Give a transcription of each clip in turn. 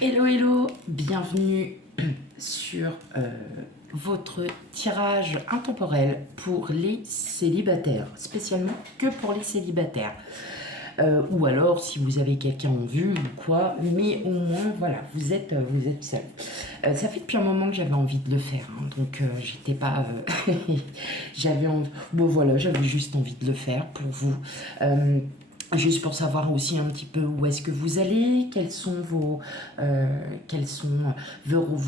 Hello, hello, bienvenue sur votre tirage intemporel pour les célibataires, spécialement que pour les célibataires. Ou alors si vous avez quelqu'un en vue ou quoi, mais au moins voilà, vous êtes seul. Ça fait depuis un moment que j'avais envie de le faire, hein, donc j'étais pas, bon voilà, j'avais juste envie de le faire pour vous. Juste pour savoir aussi un petit peu où est-ce que vous allez, quels sont vos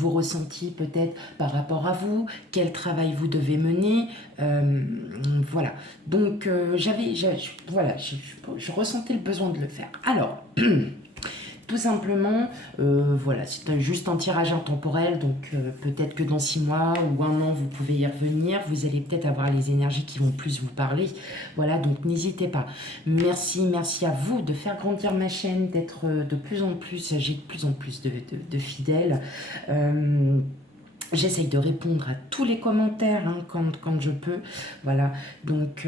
ressentis peut-être par rapport à vous, quel travail vous devez mener, voilà. Donc voilà, je ressentais le besoin de le faire. Alors, tout simplement, voilà, c'est juste un tirage intemporel, donc peut-être que dans 6 mois ou un an, vous pouvez y revenir, vous allez peut-être avoir les énergies qui vont plus vous parler, voilà, donc n'hésitez pas. Merci à vous de faire grandir ma chaîne, d'être de plus en plus, j'ai de plus en plus de fidèles. J'essaye de répondre à tous les commentaires hein, quand je peux. Voilà, donc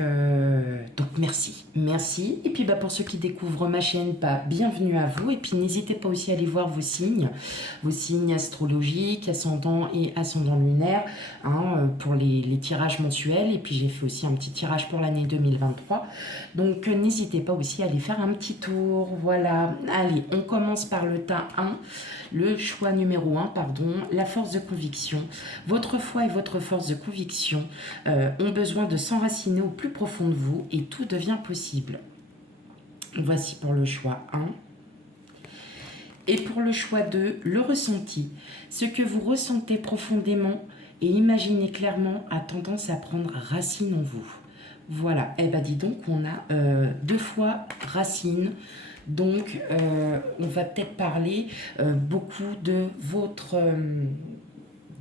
merci. Et puis pour ceux qui découvrent ma chaîne, bienvenue à vous. Et puis n'hésitez pas aussi à aller voir vos signes astrologiques, ascendant et ascendant lunaire, hein, pour les tirages mensuels. Et puis j'ai fait aussi un petit tirage pour l'année 2023. Donc n'hésitez pas aussi à aller faire un petit tour. Voilà, allez, on commence par le tas 1. Le choix numéro 1, pardon, la force de conviction. Votre foi et votre force de conviction ont besoin de s'enraciner au plus profond de vous et tout devient possible. Voici pour le choix 1. Et pour le choix 2, le ressenti. Ce que vous ressentez profondément et imaginez clairement a tendance à prendre racine en vous. Voilà, eh ben dis donc, on a 2 fois racine. Donc, on va peut-être parler beaucoup de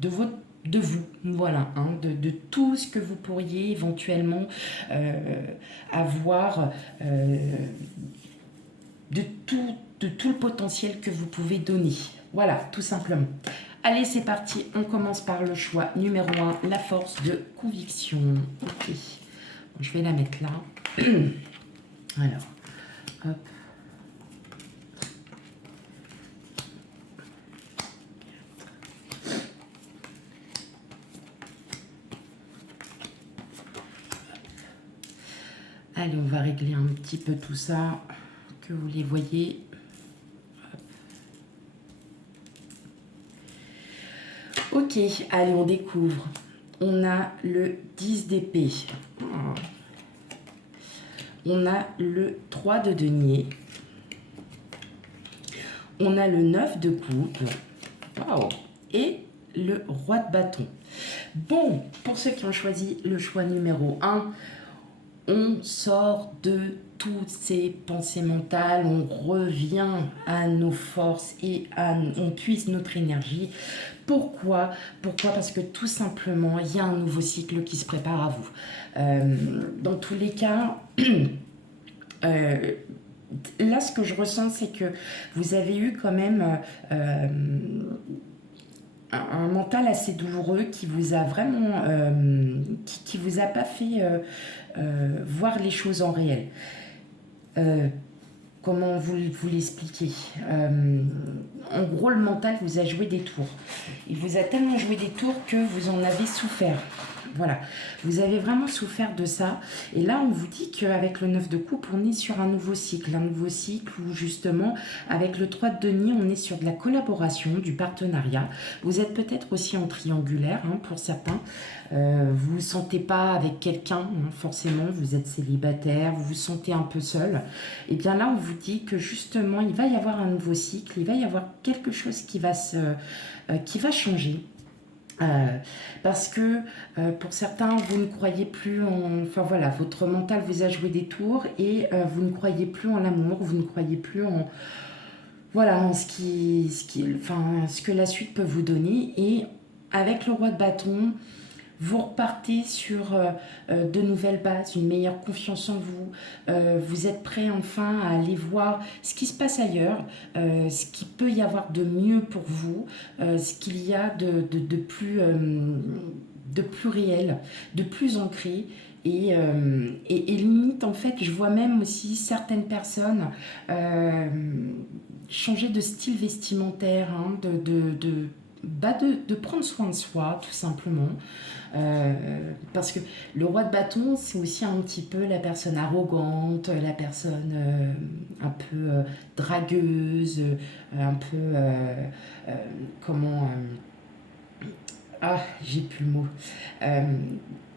vous, voilà, hein, de tout ce que vous pourriez éventuellement avoir, de tout le potentiel que vous pouvez donner. Voilà, tout simplement. Allez, c'est parti, on commence par le choix numéro 1, la force de conviction. Ok, bon, je vais la mettre là. Alors, hop. Allez, on va régler un petit peu tout ça, que vous les voyez. Ok, allez, on découvre. On a le 10 d'épée. On a le 3 de denier. On a le 9 de coupe. Wow. Et le roi de bâton. Bon, pour ceux qui ont choisi le choix numéro 1, on sort de toutes ces pensées mentales, on revient à nos forces et on puise notre énergie. Pourquoi? Parce que tout simplement, il y a un nouveau cycle qui se prépare à vous. Dans tous les cas, là, ce que je ressens, c'est que vous avez eu quand même un mental assez douloureux qui vous a vraiment, qui vous a pas fait voir les choses en réel. Comment vous l'expliquer? En gros, le mental vous a joué des tours. Il vous a tellement joué des tours que vous en avez souffert. Voilà, vous avez vraiment souffert de ça. Et là, on vous dit qu'avec le 9 de coupe, on est sur un nouveau cycle où justement, avec le 3 de denier, on est sur de la collaboration, du partenariat. Vous êtes peut-être aussi en triangulaire, hein, pour certains. Vous ne vous sentez pas avec quelqu'un, hein, forcément, vous êtes célibataire, vous vous sentez un peu seul. Et bien là, on vous dit que justement, il va y avoir un nouveau cycle, il va y avoir quelque chose qui va changer. Parce que pour certains, vous ne croyez plus en... Enfin voilà, votre mental vous a joué des tours et vous ne croyez plus en l'amour, vous ne croyez plus en... Voilà, en ce que la suite peut vous donner. Et avec le roi de bâton, vous repartez sur de nouvelles bases, une meilleure confiance en vous. Vous êtes prêt enfin à aller voir ce qui se passe ailleurs, ce qu'il peut y avoir de mieux pour vous, ce qu'il y a de plus réel, de plus ancré. Et limite, en fait, je vois même aussi certaines personnes, changer de style vestimentaire, hein, de prendre soin de soi, tout simplement. Parce que le roi de bâton, c'est aussi un petit peu la personne arrogante, la personne un peu dragueuse, un peu... euh, comment... ah, j'ai plus le mot. Euh,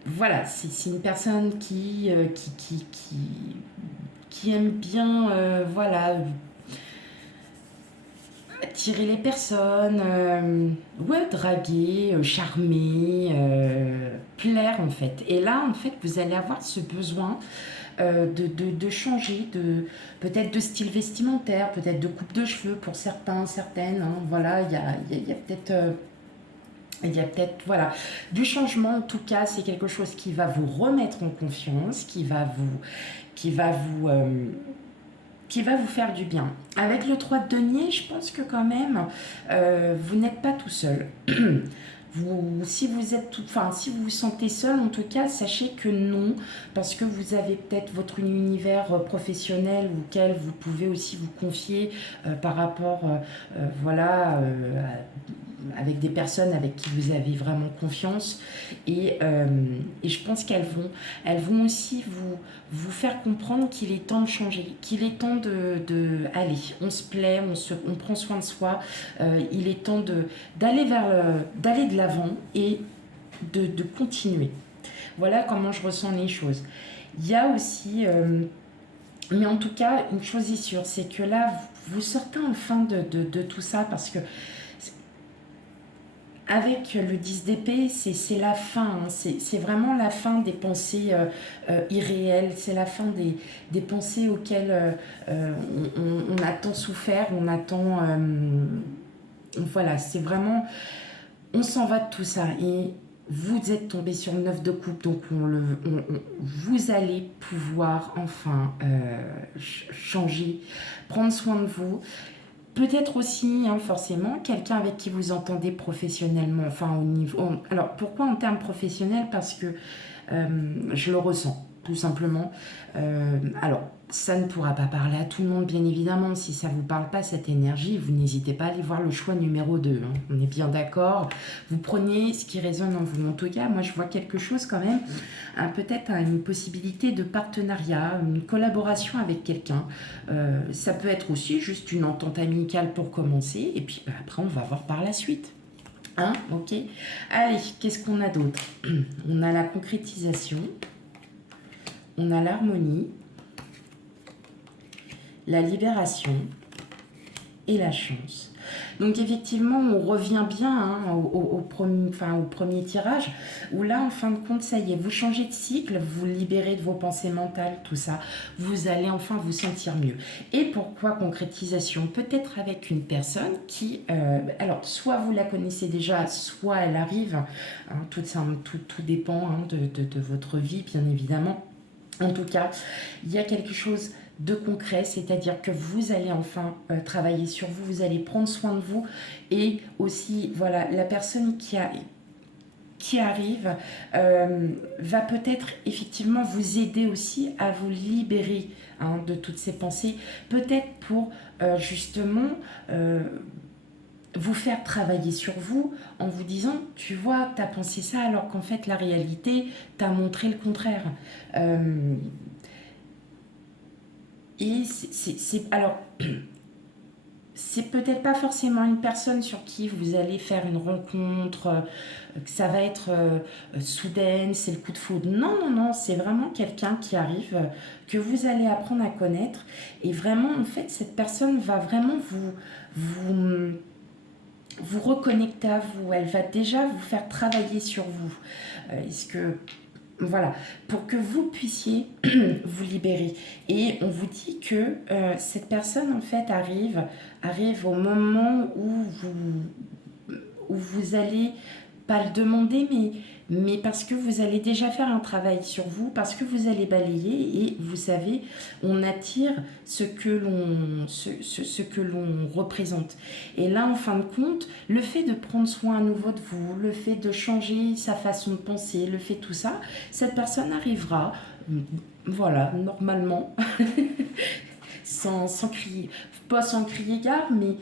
voilà, c'est une personne qui aime bien, voilà, attirer les personnes, ouais, draguer, charmer, plaire en fait. Et là, en fait, vous allez avoir ce besoin de changer, peut-être de style vestimentaire, peut-être de coupe de cheveux pour certains, certaines. Hein, voilà, il y a peut-être... il y a peut-être, voilà, du changement. En tout cas, c'est quelque chose qui va vous remettre en confiance, qui va vous, qui va vous faire du bien. Avec le 3 de denier, je pense que quand même, vous n'êtes pas tout seul. Si vous êtes enfin, si vous vous sentez seul, en tout cas, sachez que non, parce que vous avez peut-être votre univers professionnel auquel vous pouvez aussi vous confier par rapport, voilà, avec des personnes avec qui vous avez vraiment confiance. Et je pense elles vont aussi vous faire comprendre qu'il est temps de changer, qu'il est temps allez, on se plaît, on prend soin de soi, il est temps d'aller d'aller de l'avant et de continuer. Voilà comment je ressens les choses. Il y a aussi, mais en tout cas, une chose est sûre, c'est que là, vous sortez enfin de tout ça, parce que avec le 10 d'épée, c'est la fin, hein. C'est vraiment la fin des pensées irréelles, c'est la fin des pensées auxquelles on a tant souffert, on a tant... voilà, c'est vraiment... On s'en va de tout ça. Et vous êtes tombé sur le 9 de coupe, donc vous allez pouvoir enfin changer, prendre soin de vous. Peut-être aussi, hein, forcément, quelqu'un avec qui vous entendez professionnellement, enfin au niveau... Alors, pourquoi en termes professionnels? Parce que je le ressens, tout simplement. Alors, ça ne pourra pas parler à tout le monde, bien évidemment. Si ça ne vous parle pas, cette énergie, vous n'hésitez pas à aller voir le choix numéro 2. Hein. On est bien d'accord. Vous prenez ce qui résonne en vous. En tout cas, moi, je vois quelque chose quand même, peut-être une possibilité de partenariat, une collaboration avec quelqu'un. Ça peut être aussi juste une entente amicale pour commencer. Et puis, après, on va voir par la suite. Hein, ok. Allez, qu'est-ce qu'on a d'autre? On a la concrétisation, on a l'harmonie, la libération et la chance. Donc effectivement, on revient bien, hein, au premier tirage, où là, en fin de compte, ça y est, vous changez de cycle, vous libérez de vos pensées mentales, tout ça, vous allez enfin vous sentir mieux. Et pourquoi concrétisation? Peut-être avec une personne qui, alors, soit vous la connaissez déjà, soit elle arrive, hein, tout dépend, hein, de votre vie, bien évidemment. En tout cas, il y a quelque chose de concret, c'est-à-dire que vous allez enfin travailler sur vous, vous allez prendre soin de vous, et aussi, voilà, la personne qui arrive va peut-être effectivement vous aider aussi à vous libérer, hein, de toutes ces pensées, peut-être pour justement vous faire travailler sur vous en vous disant, tu vois, t'as pensé ça alors qu'en fait la réalité t'a montré le contraire. Et alors, c'est peut-être pas forcément une personne sur qui vous allez faire une rencontre, que ça va être soudaine, c'est le coup de foudre. Non, non, non, c'est vraiment quelqu'un qui arrive, que vous allez apprendre à connaître. Et vraiment, en fait, cette personne va vraiment vous reconnecter à vous. Elle va déjà vous faire travailler sur vous. Est-ce que... Voilà, pour que vous puissiez vous libérer. Et on vous dit que cette personne, en fait, arrive au moment où vous allez, pas le demander, mais parce que vous allez déjà faire un travail sur vous, parce que vous allez balayer, et vous savez, on attire ce que l'on représente. Et là, en fin de compte, le fait de prendre soin à nouveau de vous, le fait de changer sa façon de penser, le fait de tout ça, cette personne arrivera, voilà, normalement, sans crier, pas sans crier gare, mais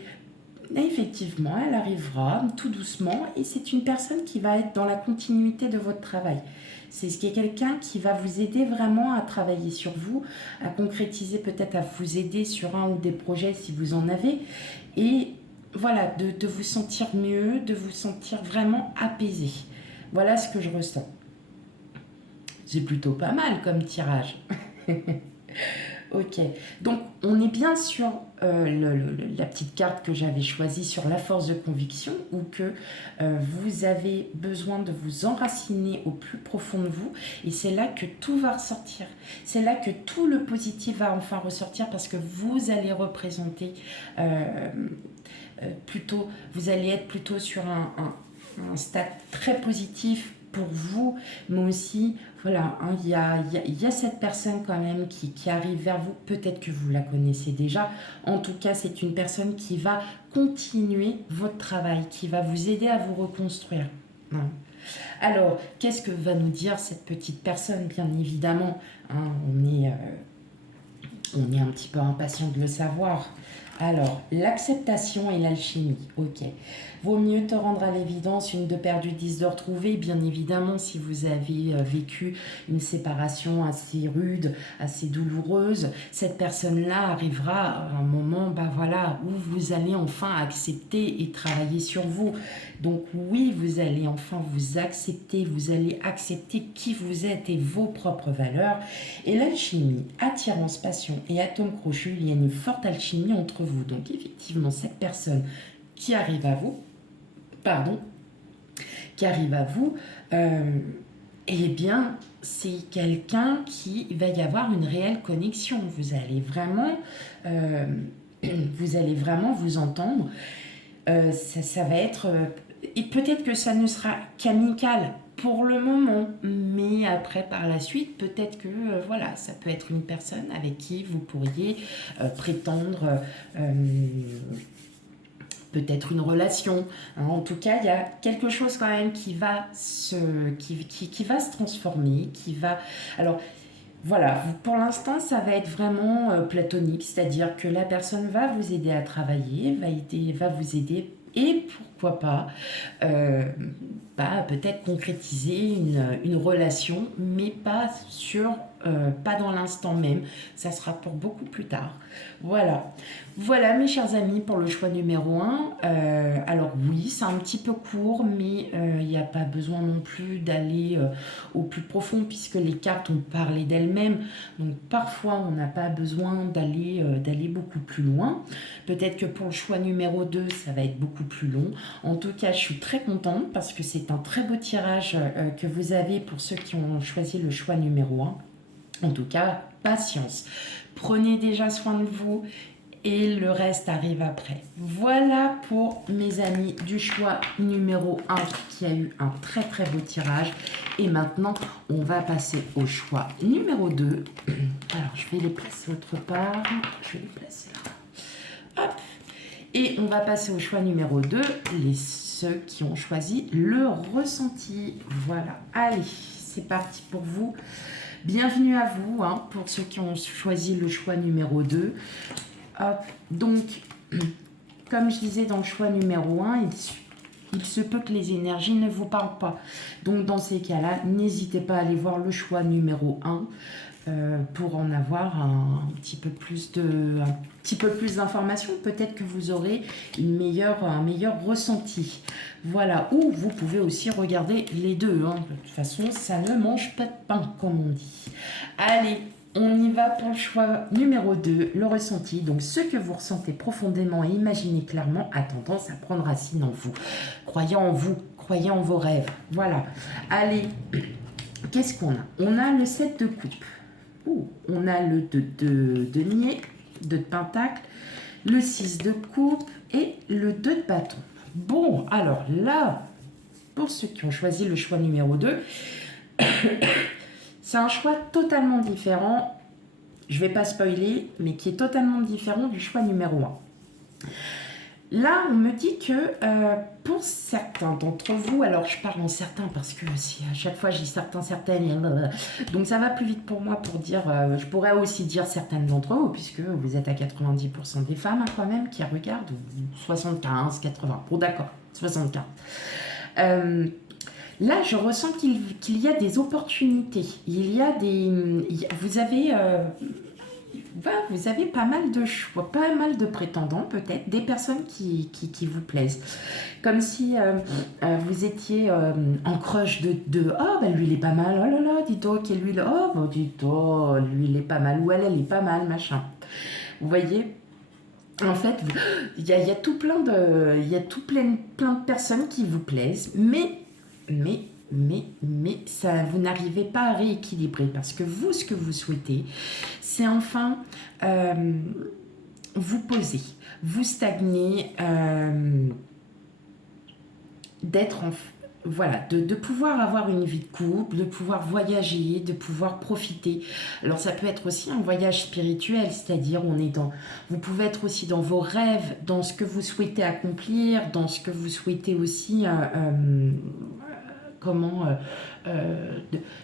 effectivement, elle arrivera tout doucement et c'est une personne qui va être dans la continuité de votre travail. C'est ce qui est quelqu'un qui va vous aider vraiment à travailler sur vous, à concrétiser, peut-être à vous aider sur un ou des projets si vous en avez. Et voilà, de vous sentir mieux, de vous sentir vraiment apaisé. Voilà ce que je ressens. C'est plutôt pas mal comme tirage. Ok, donc on est bien sur la petite carte que j'avais choisie sur la force de conviction, où que vous avez besoin de vous enraciner au plus profond de vous, et c'est là que tout va ressortir. C'est là que tout le positif va enfin ressortir, parce que vous allez représenter plutôt, vous allez être plutôt sur un stade très positif pour vous, mais aussi, voilà, hein, il y a cette personne quand même qui arrive vers vous. Peut-être que vous la connaissez déjà. En tout cas, c'est une personne qui va continuer votre travail, qui va vous aider à vous reconstruire. Hein. Alors, qu'est-ce que va nous dire cette petite personne? Bien évidemment, hein, on est un petit peu impatient de le savoir. Alors, l'acceptation et l'alchimie, ok. Vaut mieux te rendre à l'évidence, une de perdue, 10 de retrouvée. Bien évidemment, si vous avez vécu une séparation assez rude, assez douloureuse, cette personne-là arrivera à un moment voilà, où vous allez enfin accepter et travailler sur vous. Donc oui, vous allez enfin vous accepter, vous allez accepter qui vous êtes et vos propres valeurs. Et l'alchimie, attirance, passion et atome crochu, il y a une forte alchimie entre vous. Donc effectivement, cette personne qui arrive à vous, eh bien, c'est quelqu'un qui va y avoir une réelle connexion. Vous allez vraiment vous entendre. Ça va être... et peut-être que ça ne sera qu'amical pour le moment, mais après, par la suite, peut-être que voilà, ça peut être une personne avec qui vous pourriez prétendre peut-être une relation. Hein. En tout cas, il y a quelque chose quand même qui va qui va se transformer, qui va... Alors, voilà, pour l'instant, ça va être vraiment platonique, c'est-à-dire que la personne va vous aider à travailler, va vous aider et pourquoi pas peut-être concrétiser une relation, mais pas dans l'instant même, ça sera pour beaucoup plus tard. Voilà mes chers amis pour le choix numéro 1. Alors oui, c'est un petit peu court, mais il n'y a pas besoin non plus d'aller au plus profond, puisque les cartes ont parlé d'elles-mêmes. Donc parfois, on n'a pas besoin d'aller beaucoup plus loin. Peut-être que pour le choix numéro 2, ça va être beaucoup plus long. En tout cas, je suis très contente parce que c'est un très beau tirage que vous avez pour ceux qui ont choisi le choix numéro 1. En tout cas, patience. Prenez déjà soin de vous et le reste arrive après. Voilà pour mes amis du choix numéro 1 qui a eu un très très beau tirage. Et maintenant, on va passer au choix numéro 2. Alors, je vais les placer autre part. Je vais les placer là. Hop. Et on va passer au choix numéro 2, ceux qui ont choisi le ressenti. Voilà, allez, c'est parti pour vous. Bienvenue à vous, hein, pour ceux qui ont choisi le choix numéro 2. Hop. Donc, comme je disais dans le choix numéro 1, il se peut que les énergies ne vous parlent pas. Donc, dans ces cas-là, n'hésitez pas à aller voir le choix numéro 1 pour en avoir un petit peu plus d'informations. Peut-être que vous aurez un meilleur ressenti. Voilà, ou vous pouvez aussi regarder les deux. Hein. De toute façon, ça ne mange pas de pain, comme on dit. Allez, on y va pour le choix numéro 2, le ressenti. Donc, ce que vous ressentez profondément et imaginez clairement a tendance à prendre racine en vous. Croyez en vous, croyez en vos rêves. Voilà. Allez, qu'est-ce qu'on a? On a le 7 de coupe. On a le 2 de denier, 2 de pentacle, le 6 de coupe et le 2 de bâton. Bon, alors là, pour ceux qui ont choisi le choix numéro 2, c'est un choix totalement différent, je ne vais pas spoiler, mais qui est totalement différent du choix numéro 1. Là, on me dit que pour certains d'entre vous, alors je parle en certains parce que si à chaque fois je dis certains, certaines, donc ça va plus vite pour moi pour dire, je pourrais aussi dire certaines d'entre vous, puisque vous êtes à 90% des femmes hein, quand même qui regardent, ou 75, 80, bon d'accord, 75. Là, je ressens qu'il y a des opportunités, vous avez pas mal de choix, pas mal de prétendants peut-être, des personnes qui vous plaisent. Comme si vous étiez en crush de oh, bah, lui il est pas mal, oh là là, dis donc, et lui, oh, bah, dis donc, lui il est pas mal, ou elle est pas mal, machin. Vous voyez, en fait, il y a tout plein de, il y a tout plein de personnes qui vous plaisent, mais ça, vous n'arrivez pas à rééquilibrer parce que vous, ce que vous souhaitez, c'est enfin vous poser, vous stagner, d'être en voilà, de pouvoir avoir une vie de couple, de pouvoir voyager, de pouvoir profiter. Alors ça peut être aussi un voyage spirituel, c'est-à-dire vous pouvez être aussi dans vos rêves, dans ce que vous souhaitez accomplir, dans ce que vous souhaitez aussi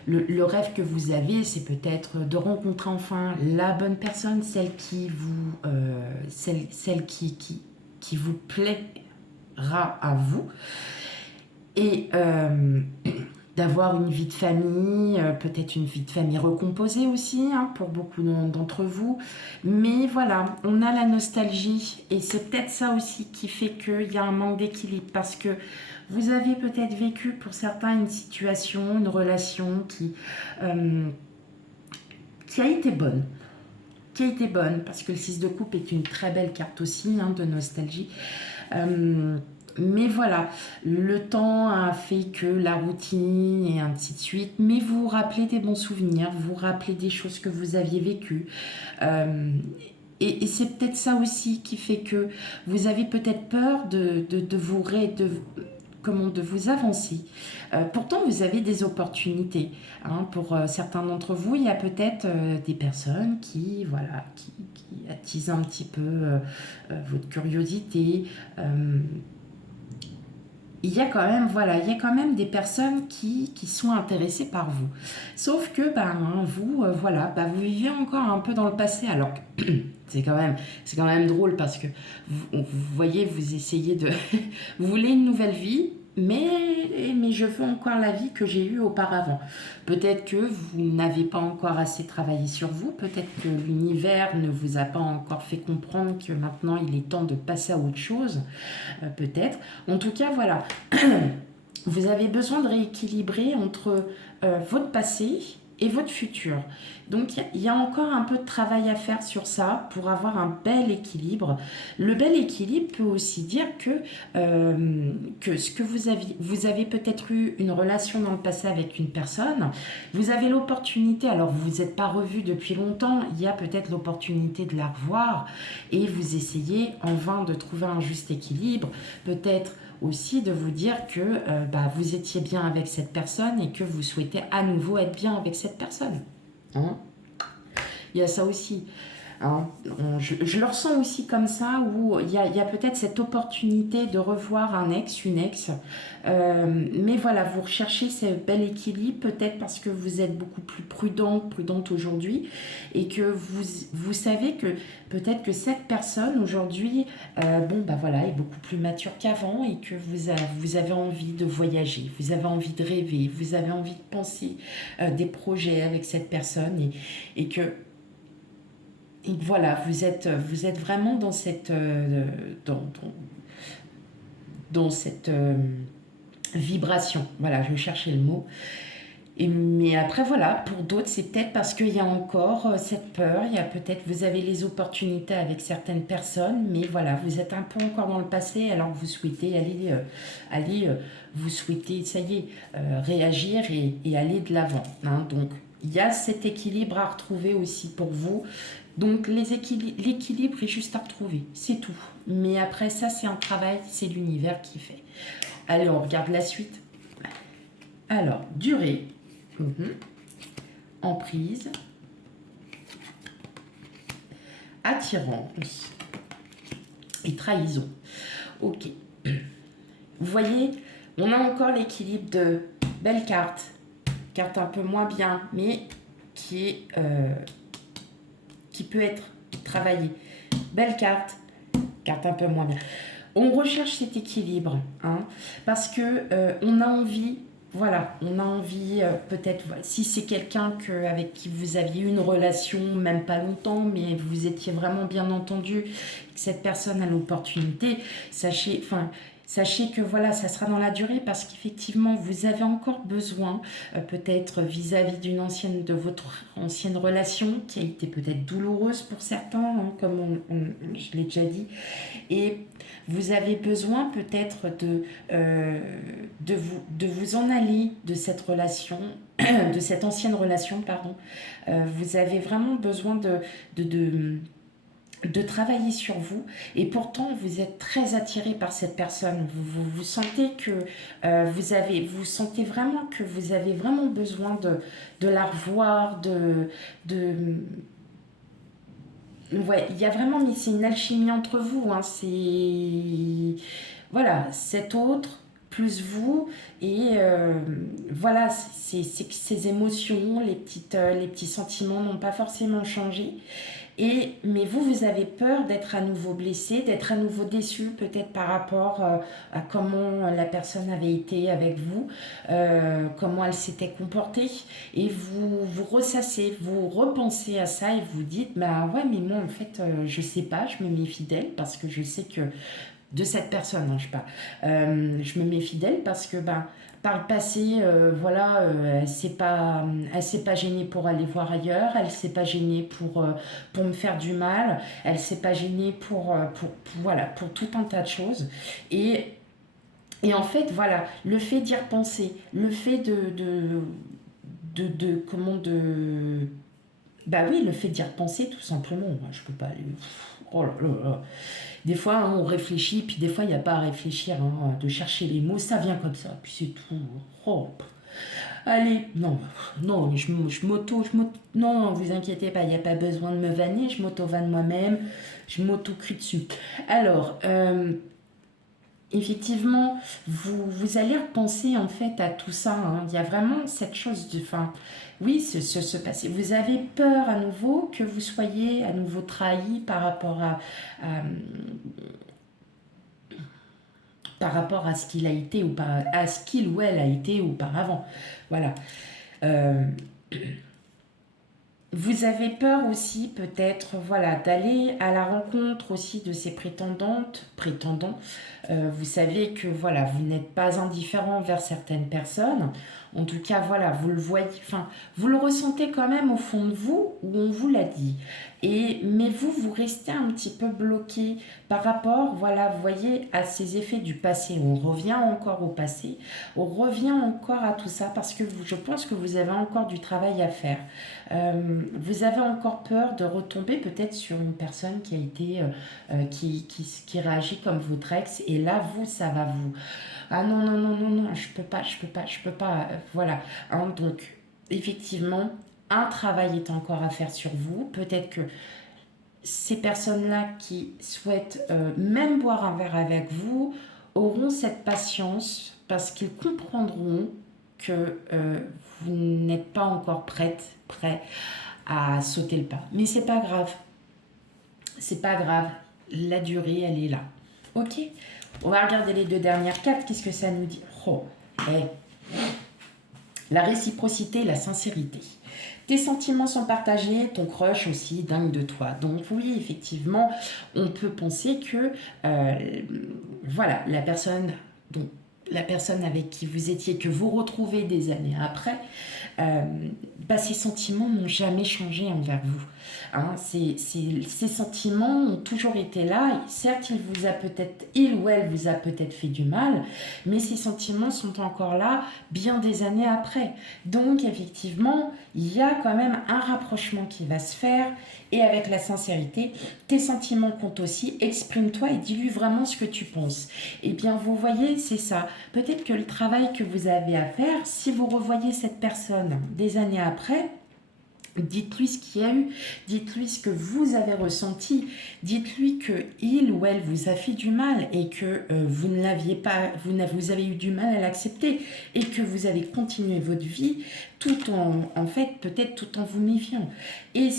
le rêve que vous avez, c'est peut-être de rencontrer enfin la bonne personne, celle qui vous plaira à vous, et d'avoir une vie de famille, peut-être une vie de famille recomposée aussi, hein, pour beaucoup d'entre vous. Mais voilà, on a la nostalgie, et c'est peut-être ça aussi qui fait qu'il y a un manque d'équilibre, parce que vous avez peut-être vécu pour certains une situation, une relation qui a été bonne. Qui a été bonne, parce que le 6 de coupe est une très belle carte aussi, hein, de nostalgie. Mais voilà, le temps a fait que la routine et ainsi de suite, mais vous vous rappelez des bons souvenirs, vous vous rappelez des choses que vous aviez vécues. Et c'est peut-être ça aussi qui fait que vous avez peut-être peur de vous avancer. Pourtant, vous avez des opportunités. Hein. Pour certains d'entre vous, il y a peut-être des personnes qui attisent un petit peu votre curiosité. Il y a quand même des personnes qui sont intéressées par vous. Sauf que vous vivez encore un peu dans le passé, alors que c'est quand même drôle parce que vous voyez, vous essayez de vous voulez une nouvelle vie, mais je veux encore la vie que j'ai eue auparavant. Peut-être que vous n'avez pas encore assez travaillé sur vous, peut-être que l'univers ne vous a pas encore fait comprendre que maintenant il est temps de passer à autre chose, peut-être. En tout cas, voilà, vous avez besoin de rééquilibrer entre votre passé et votre futur. Donc il y a encore un peu de travail à faire sur ça pour avoir un bel équilibre. Le bel équilibre peut aussi dire que ce que vous avez peut-être eu une relation dans le passé avec une personne, vous avez l'opportunité, alors vous vous êtes pas revu depuis longtemps, il y a peut-être l'opportunité de la revoir et vous essayez en vain de trouver un juste équilibre, peut-être aussi de vous dire que vous étiez bien avec cette personne et que vous souhaitez à nouveau être bien avec cette personne. Hein, il y a ça aussi. Hein. Je le ressens aussi comme ça, où il y a peut-être cette opportunité de revoir un ex, une ex. Mais voilà, vous recherchez ce bel équilibre, peut-être parce que vous êtes beaucoup plus prudente aujourd'hui, et que vous savez que peut-être que cette personne aujourd'hui est beaucoup plus mature qu'avant, et que vous avez envie de voyager, vous avez envie de rêver, vous avez envie de penser des projets avec cette personne, et que voilà, vous êtes vraiment dans cette vibration. Voilà, je cherchais le mot. Mais après, voilà, pour d'autres, c'est peut-être parce qu'il y a encore cette peur. Il y a peut-être, vous avez les opportunités avec certaines personnes, mais voilà, vous êtes un peu encore dans le passé, alors que vous souhaitez vous souhaitez, ça y est, réagir et aller de l'avant. Hein. Donc, il y a cet équilibre à retrouver aussi pour vous. Donc l'équilibre est juste à retrouver, c'est tout. Mais après ça, c'est un travail, c'est l'univers qui fait. Allez, on regarde la suite. Alors, durée, emprise, attirance, et trahison. Ok. Vous voyez, on a encore l'équilibre de belle carte, carte un peu moins bien, mais qui peut être travaillée. Belle carte, carte un peu moins bien. On recherche cet équilibre, hein, parce que on a envie, voilà, on a envie peut-être, si c'est quelqu'un avec qui vous aviez une relation, même pas longtemps, mais vous étiez vraiment bien entendu, que cette personne a l'opportunité, sachez que voilà, ça sera dans la durée parce qu'effectivement, vous avez encore besoin, peut-être vis-à-vis de votre ancienne relation, qui a été peut-être douloureuse pour certains, hein, comme je l'ai déjà dit, et vous avez besoin peut-être de vous en aller de cette relation, de cette ancienne relation, pardon. Vous avez vraiment besoin de travailler sur vous, et pourtant vous êtes très attiré par cette personne. Vous sentez que vous sentez vraiment que vous avez vraiment besoin de la revoir, ouais, il y a vraiment, mais c'est une alchimie entre vous, hein, c'est voilà, cet autre plus vous, et voilà, ces émotions, les petits sentiments n'ont pas forcément changé. Mais vous avez peur d'être à nouveau blessé, d'être à nouveau déçu, peut-être par rapport à comment la personne avait été avec vous, comment elle s'était comportée. Et vous ressassez, vous repensez à ça et vous dites, bah ouais, mais moi en fait, je sais pas, je me mets fidèle parce que je sais que de cette personne, hein, je sais pas. Je me mets fidèle parce que ben, par le passé, voilà, elle s'est pas gênée pour aller voir ailleurs, elle s'est pas gênée pour me faire du mal, elle s'est pas gênée voilà, pour tout un tas de choses. Et, et en fait, voilà, le fait d'y repenser, le fait comment de, bah oui, le fait d'y repenser tout simplement, moi, je peux pas aller, oh là là là. Des fois, hein, on réfléchit, puis des fois, il n'y a pas à réfléchir, hein, de chercher les mots, ça vient comme ça, puis c'est tout. Oh. Allez, non, non, non, vous inquiétez pas, il n'y a pas besoin de me vanner, je m'auto-vanne moi-même, je m'auto-crie dessus. Alors, effectivement, vous allez repenser en fait à tout ça, hein. Il y a vraiment cette chose de, enfin, oui, ce passé. Vous avez peur à nouveau que vous soyez à nouveau trahi par rapport à ce qu'il a été à ce qu'il ou elle a été auparavant. Voilà. Euh, Vous avez peur aussi peut-être, voilà, d'aller à la rencontre aussi de ces prétendants. Vous savez que voilà, vous n'êtes pas indifférent vers certaines personnes. En tout cas, voilà, vous le voyez, enfin, vous le ressentez quand même au fond de vous, où on vous l'a dit. Mais vous restez un petit peu bloqué par rapport, voilà, vous voyez, à ces effets du passé. On revient encore au passé, on revient encore à tout ça parce que je pense que vous avez encore du travail à faire. Vous avez encore peur de retomber peut-être sur une personne qui a été qui réagit comme votre ex, et là vous ça va vous, ah non non non non non, je peux pas, voilà, hein, donc effectivement un travail est encore à faire sur vous. Peut-être que ces personnes-là qui souhaitent même boire un verre avec vous auront cette patience parce qu'ils comprendront que vous n'êtes pas encore prêt à sauter le pas. Mais c'est pas grave. C'est pas grave. La durée, elle est là. Ok. On va regarder les deux dernières cartes. Qu'est-ce que ça nous dit? Oh, hey. La réciprocité, la sincérité. Tes sentiments sont partagés, ton crush aussi, dingue de toi. Donc oui, effectivement, on peut penser que voilà, la personne avec qui vous étiez, que vous retrouvez des années après, ces sentiments n'ont jamais changé envers vous. Hein, ces sentiments ont toujours été là. Certes, il ou elle vous a peut-être fait du mal, mais ces sentiments sont encore là bien des années après. Donc, effectivement, il y a quand même un rapprochement qui va se faire. Et avec la sincérité, tes sentiments comptent aussi. Exprime-toi et dis-lui vraiment ce que tu penses. Eh bien, vous voyez, c'est ça. Peut-être que le travail que vous avez à faire, si vous revoyez cette personne des années après, Dites-lui ce qu'il y a eu, dites-lui ce que vous avez ressenti, dites-lui que il ou elle vous a fait du mal et que vous ne l'aviez pas, vous avez eu du mal à l'accepter et que vous avez continué votre vie tout en fait, peut-être tout en vous méfiant. Et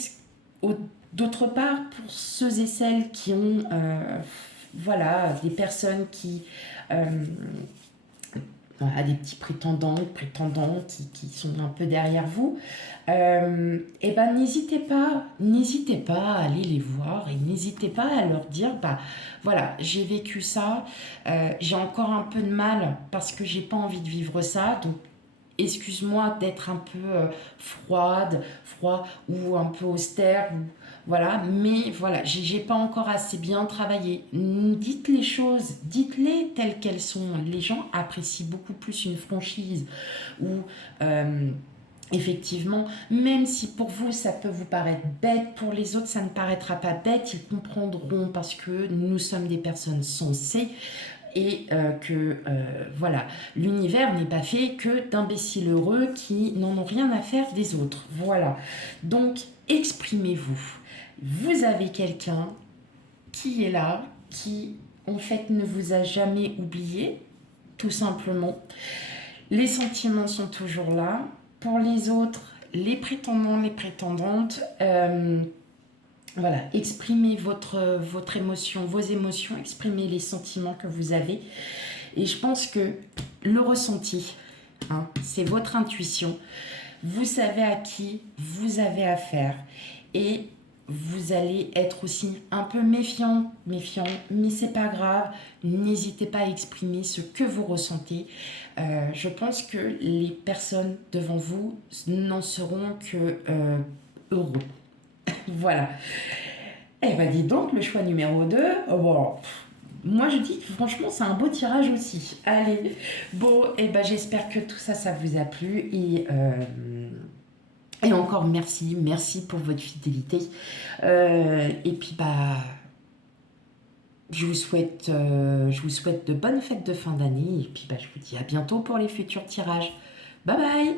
d'autre part, pour ceux et celles qui ont, voilà, des personnes qui à des petits prétendants qui sont un peu derrière vous, et ben n'hésitez pas à aller les voir et n'hésitez pas à leur dire, bah voilà, j'ai vécu ça, j'ai encore un peu de mal parce que j'ai pas envie de vivre ça, donc excuse-moi d'être un peu froid ou un peu austère, voilà, mais voilà, j'ai pas encore assez bien travaillé. Dites les choses, dites-les telles qu'elles sont. Les gens apprécient beaucoup plus une franchise ou effectivement, même si pour vous ça peut vous paraître bête, pour les autres ça ne paraîtra pas bête, ils comprendront parce que nous sommes des personnes sensées et que voilà, l'univers n'est pas fait que d'imbéciles heureux qui n'en ont rien à faire des autres. Voilà. Donc, exprimez-vous. Vous avez quelqu'un qui est là, qui en fait ne vous a jamais oublié, tout simplement. Les sentiments sont toujours là. Pour les autres, les prétendants, les prétendantes, voilà, exprimez votre émotion, vos émotions, exprimez les sentiments que vous avez. Et je pense que le ressenti, hein, c'est votre intuition. Vous savez à qui vous avez affaire. Et vous allez être aussi un peu méfiant, mais c'est pas grave. N'hésitez pas à exprimer ce que vous ressentez. Je pense que les personnes devant vous n'en seront que heureux. Voilà. Eh ben dis donc, le choix numéro 2, bon, moi je dis que franchement c'est un beau tirage aussi. Allez, bon, et ben j'espère que tout ça, ça vous a plu et encore merci pour votre fidélité. Et puis bah, je vous souhaite de bonnes fêtes de fin d'année et puis bah je vous dis à bientôt pour les futurs tirages. Bye bye.